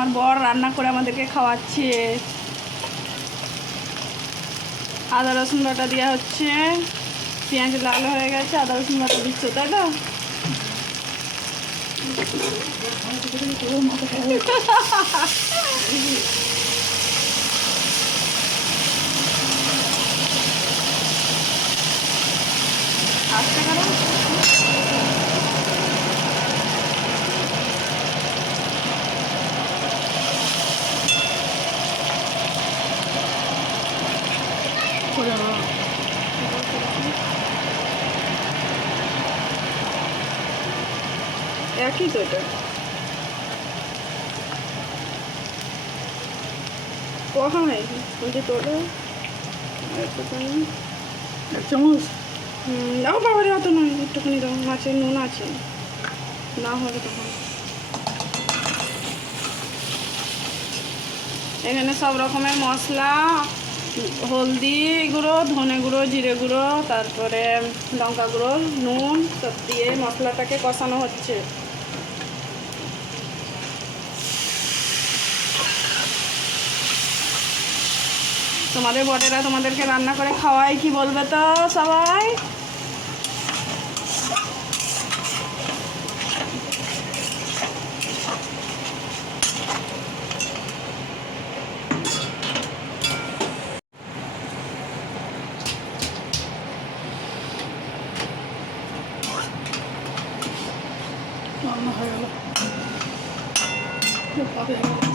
আমার বর রান্না করে আমাদেরকে খাওয়াচ্ছে। আদা, রসুন বাটা দেওয়া হচ্ছে। পেঁয়াজ লাল হয়ে গেছে, আদা, রসুন বাটা দিচ্ছে, তাই তো? আস্তে করো একই তো এটা। কখন হয় বলছি তোলে। একটুখানি এক চামচ? দাও বাবারে অত নয় একটুখানি দাও। মাছের নুন আছে। না হবে তখন। এখানে সব রকমের মশলা হলদি গুঁড়ো ধনে গুঁড়ো জিরে গুঁড়ো তারপরে লঙ্কা গুঁড়ো নুন সব দিয়ে মশলাটাকে কষানো হচ্ছে। তোমাদের বটেরা তোমাদেরকে রান্না করে খাওয়াই কি বলবে তো সবাই? রান্না হয়ে গেল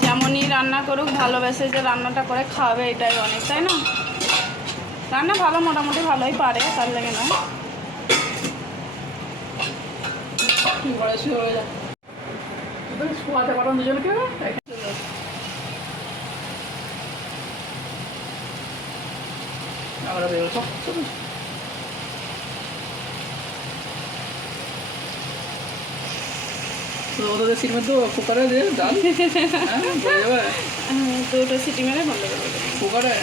যেমনই রান্না করুক, ভালোবেসে যে রান্নাটা করে খাওয়াবে, এটাই অনেক, তাই না? রান্না ভালো, মোটামুটি ভালোই পারে, তার লেগে না আমরা বেরো সব চলো তো ওদের সিট মধ্যে কুকারে দে ডাল। হ্যাঁ হুম, দুটো সিটি মেরে বন্ধ করে কুকারে।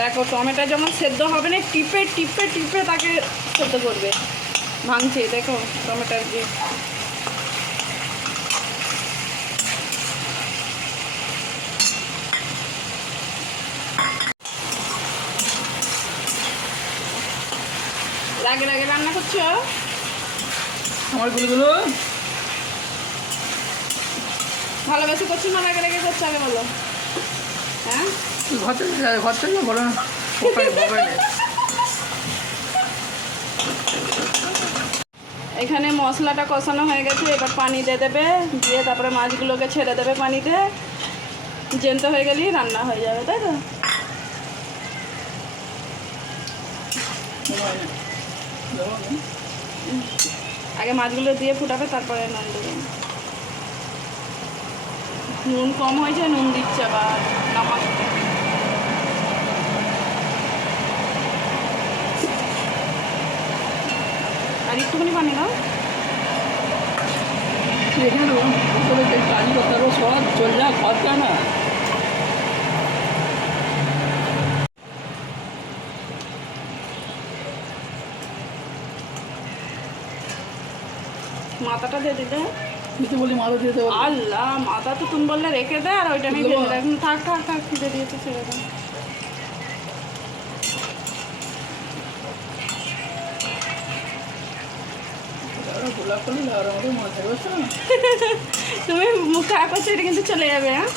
দেখো টমেটো যেমন সেদ্ধ হবে না টিপে টিপে টিপে তাকে সেদ্ধ করবে। ভাঙছে দেখো টমেটোর যে লাগে লাগে রান্না করছ? আমার গুলোগুলো। ভালোবেসে করছ না লাগে লাগে করছ? আগে বলো। হ্যাঁ? ঘর ঘর থেকে বলো না। এখানে মশলাটা কষানো হয়ে গেছে এবার পানি দিয়ে দেবে দিয়ে তারপরে মাছগুলোকে ছেড়ে দেবে পানিতে। জেন্ত হয়ে গেলেই রান্না হয়ে যাবে তাই তো? আগে মাছগুলো দিয়ে ফুটাবে, তারপরে নুন দেবে। নুন কম হয়েছে, নুন দিচ্ছে আবার, নামাজ। আর একটুখানি পানি দাও। এখানে কাজ করতে পারব সব চল যা খরচা না মাথাটা দিয়ে দিতে তুই বলি মাথা দিয়ে দেবো আল্লাহ মাথা তো তুমি বললে রেখে দে আর ওইটা দিয়ে দিলাম। থাক থাক থাক খিদে দিয়েছে না? তুমি মুখ খারাপ করছ এটা কিন্তু চলে যাবে হ্যাঁ?